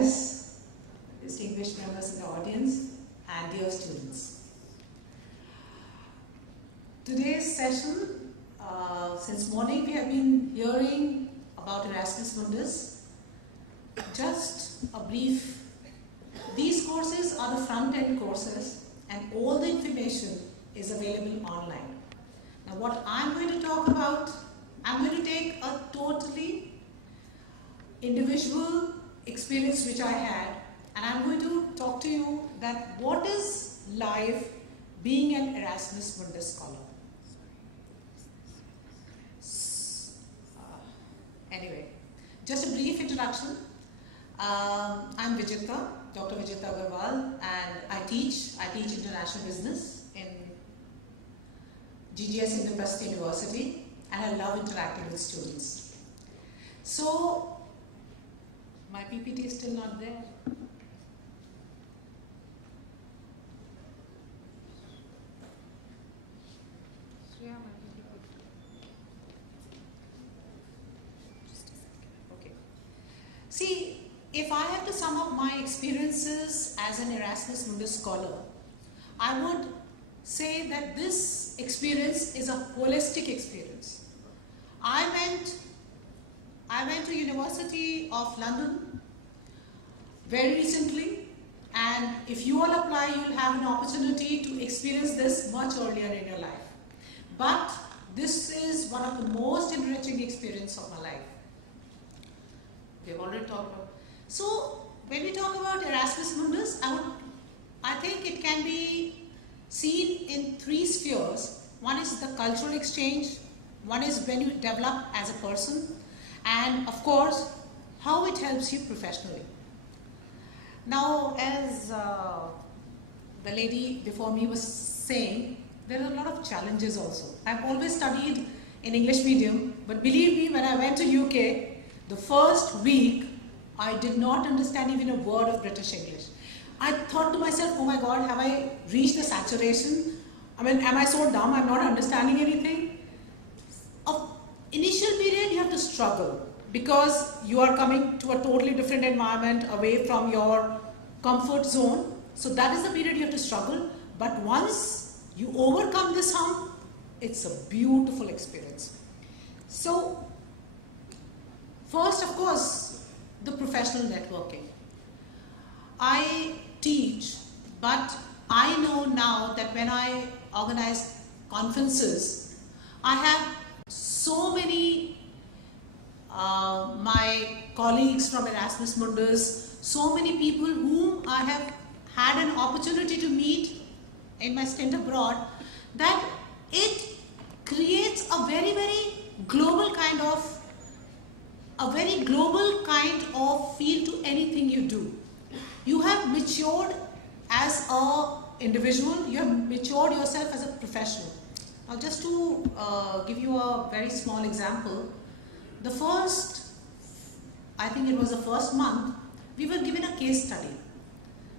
Goddess, distinguished members in the audience, and dear students. Today's session, since morning we have been hearing about Erasmus Mundus. Just a brief. These courses are the front-end courses and all the information is available online. Now what I'm going to talk about, I'm going to take a totally individual experience which I had, and I'm going to talk to you that what is life being an Erasmus Mundus scholar. Anyway, just a brief introduction. I'm Vijitha, Dr. Vijitha Agarwal, and I teach international business in GGS Indraprastha University, and I love interacting with students. So, my PPT is still not there. Okay. See, if I have to sum up my experiences as an Erasmus Mundus scholar, I would say that this experience is a holistic experience. I went to University of London very recently, and if you all apply, you will have an opportunity to experience this much earlier in your life. But this is one of the most enriching experiences of my life. We have already talked about. So when we talk about Erasmus Mundus, I think it can be seen in three spheres. One is the cultural exchange, one is when you develop as a person, and of course, how it helps you professionally. Now, as the lady before me was saying, there are a lot of challenges also. I've always studied in English medium, but believe me, when I went to UK, the first week, I did not understand even a word of British English. I thought to myself, oh my God, have I reached the saturation? I mean, am I so dumb? I'm not understanding anything. Initial period, you have to struggle because you are coming to a totally different environment away from your comfort zone. So that is the period you have to struggle. But once you overcome this hump, it's a beautiful experience. So first, of course, the professional networking. I teach, but I know now that when I organize conferences, I have so many my colleagues from Erasmus Mundus, so many people whom I have had an opportunity to meet in my stint abroad, that it creates a very, very global kind of feel to anything you do. You have matured as an individual, you have matured yourself as a professional. Now just to give you a very small example, the first, I think it was the first month, we were given a case study.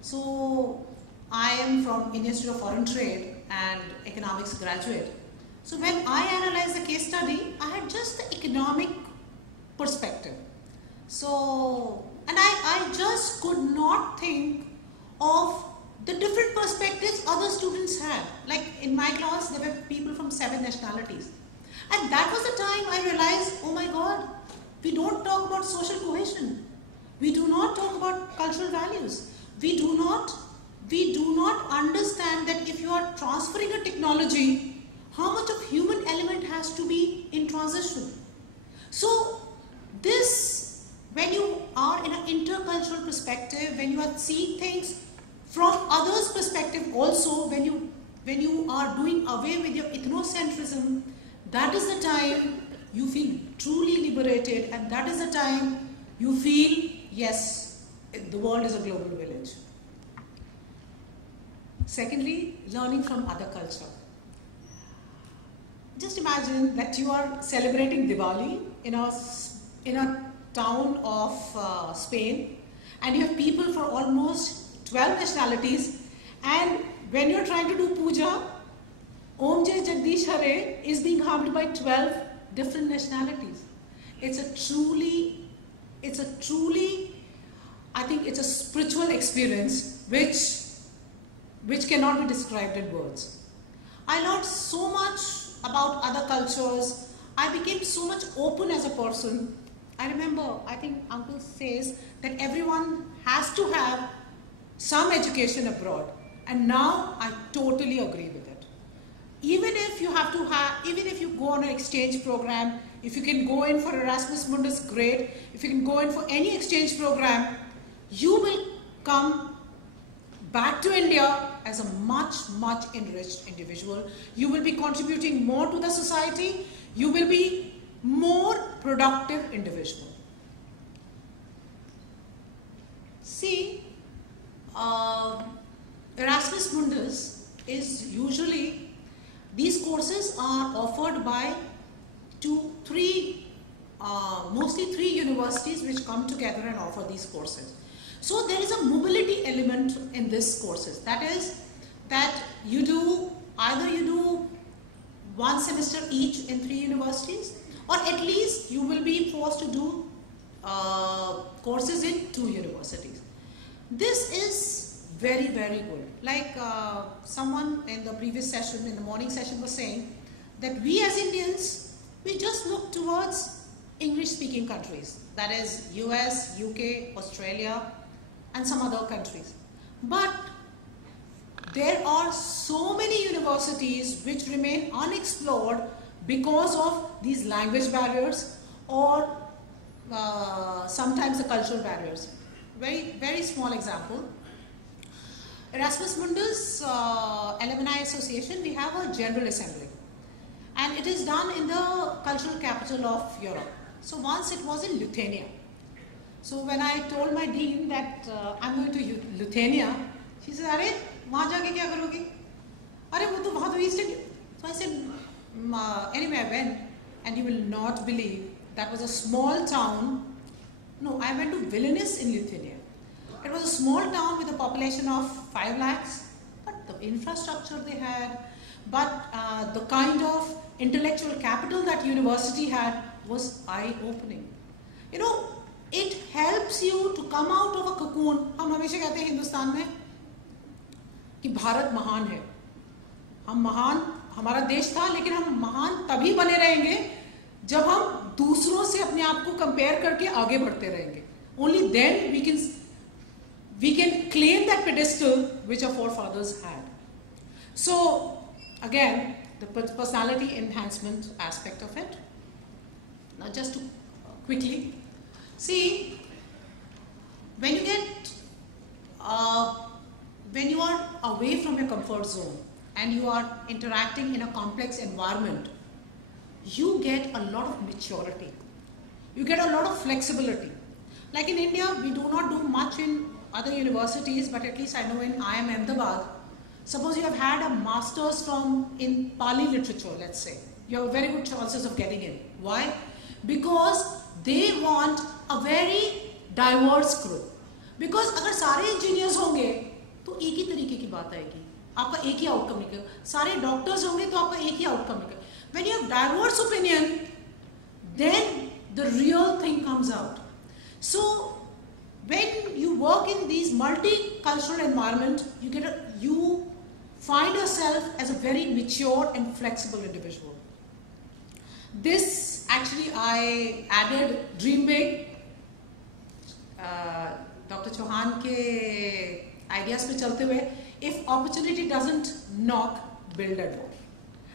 So I am from Indian Institute of Foreign Trade and economics graduate. So when I analyzed the case study, I had just the economic perspective. So, and I just could not think of the different perspectives other students had. Like in my class, there were people from 7 nationalities. And that was the time I realized, oh my God, we don't talk about social cohesion. We do not talk about cultural values. We do not understand that if you are transferring a technology, how much of human element has to be in transition. So this, when you are in an intercultural perspective, when you are seeing things from others' perspective also, when you are doing away with your ethnocentrism, that is the time you feel truly liberated, and that is the time you feel, yes, the world is a global village. Secondly, learning from other culture. Just imagine that you are celebrating Diwali in a town of Spain, and you have people from almost 12 nationalities, and when you're trying to do puja, Om Jai Jagdish Hare is being hummed by 12 different nationalities. It's a truly I think it's a spiritual experience which cannot be described in words. I learned so much about other cultures. I became so much open as a person. I remember, I think Uncle says that everyone has to have some education abroad, and now I totally agree with it. Even if you have to have, even if you go on an exchange program, if you can go in for Erasmus Mundus, great. If you can go in for any exchange program, you will come back to India as a much enriched individual. You will be contributing more to the society. You will be more productive individual. See, Erasmus Mundus is usually, these courses are offered by mostly three universities which come together and offer these courses. So there is a mobility element in these courses. That is that you do, either you do one semester each in three universities, or at least you will be forced to do courses in two universities. This is very good. Like someone in the previous session, in the morning session, was saying that we as Indians, we just look towards English speaking countries, that is US, UK, Australia and some other countries. But there are so many universities which remain unexplored because of these language barriers or sometimes the cultural barriers. Very small example. Erasmus Mundus Alumni Association, we have a General Assembly, and it is done in the cultural capital of Europe. So once it was in Lithuania. So when I told my dean that I'm going to Lithuania, she said, "Arey, वहाँ जाके क्या करोगी? अरे वो तो वहाँ तो East India." So I said, anyway, I went, and you will not believe, that was a small town. No, I went to Vilnius in Lithuania. It was a small town with a population of 5 lakhs, but the infrastructure they had, but the kind of intellectual capital that university had was eye-opening. You know, it helps you to come out of a cocoon. हम हमेशा कहते हैं हिंदुस्तान में कि भारत महान है. हम महान, हमारा देश था, लेकिन हम महान तभी बने रहेंगे जब हम दूसरों से अपने आप को कंपेयर करके आगे बढ़ते रहेंगे. Only then we can claim that pedestal which our forefathers had. So again, the personality enhancement aspect of it. Now just to quickly see, when you get when you are away from your comfort zone and you are interacting in a complex environment, you get a lot of maturity. You get a lot of flexibility. Like in India, we do not do much in other universities, but at least I know in IIM Ahmedabad, suppose you have had a master's in Pali literature, let's say, you have very good chances of getting in. Why? Because they want a very diverse group. Because अगर सारे engineers होंगे तो एक ही तरीके की बात आएगी, आपका एक ही outcome निकलेगा. सारे doctors होंगे तो आपका एक ही outcome निकलेगा. When you have diverse opinion, then the real thing comes out. So when you work in these multicultural environment, you find yourself as a very mature and flexible individual. This actually I added Dream Big. Dr. Chauhan के ideas पे चलते हुए, if opportunity doesn't knock, build a door.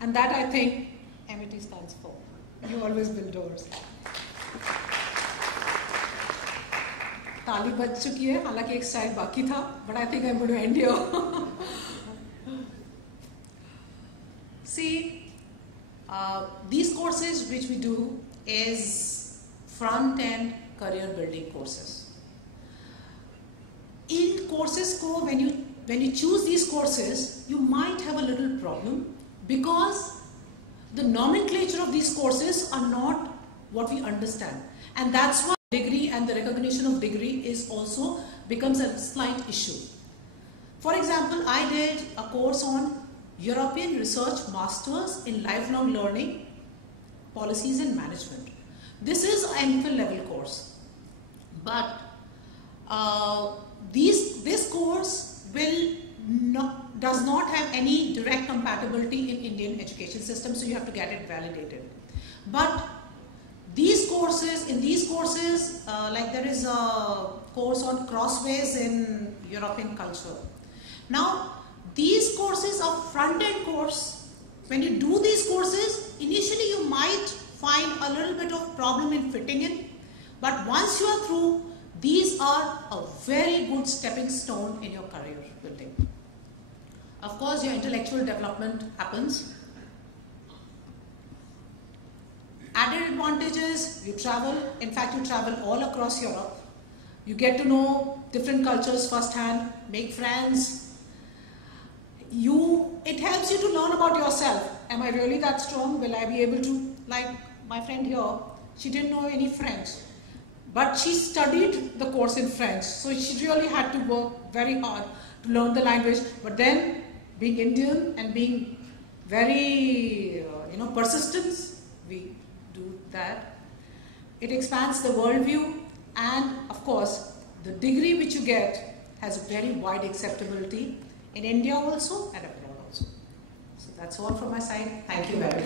And that I think MIT stands for. You always build doors. ताली बज चुकी है, हालांकि एक साइड बाकी था, but I think I'm going to end here. See, these courses which we do is front-end career building courses. In courses ko, when you choose these courses, you might have a little problem because the nomenclature of these courses are not what we understand, and that's why degree and the recognition of degree is also becomes a slight issue. For example, I did a course on European Research Masters in Lifelong Learning, Policies and Management. This is an MPhil level course, but This course does not have any direct compatibility in Indian education system, so you have to get it validated. But in these courses, like there is a course on crossways in European culture. Now, these courses are front-end course. When you do these courses, initially you might find a little bit of problem in fitting in, but once you are through, these are a very good stepping stone in your career building. Of course, your intellectual development happens. Added advantages, you travel. In fact, you travel all across Europe. You get to know different cultures firsthand, make friends. It helps you to learn about yourself. Am I really that strong? Will I be able to, like my friend here, she didn't know any French, but she studied the course in French. So she really had to work very hard to learn the language. But then, being Indian and being very, persistent, we do that. It expands the worldview, and of course, the degree which you get has a very wide acceptability in India also and abroad also. So that's all from my side. Thank you very much.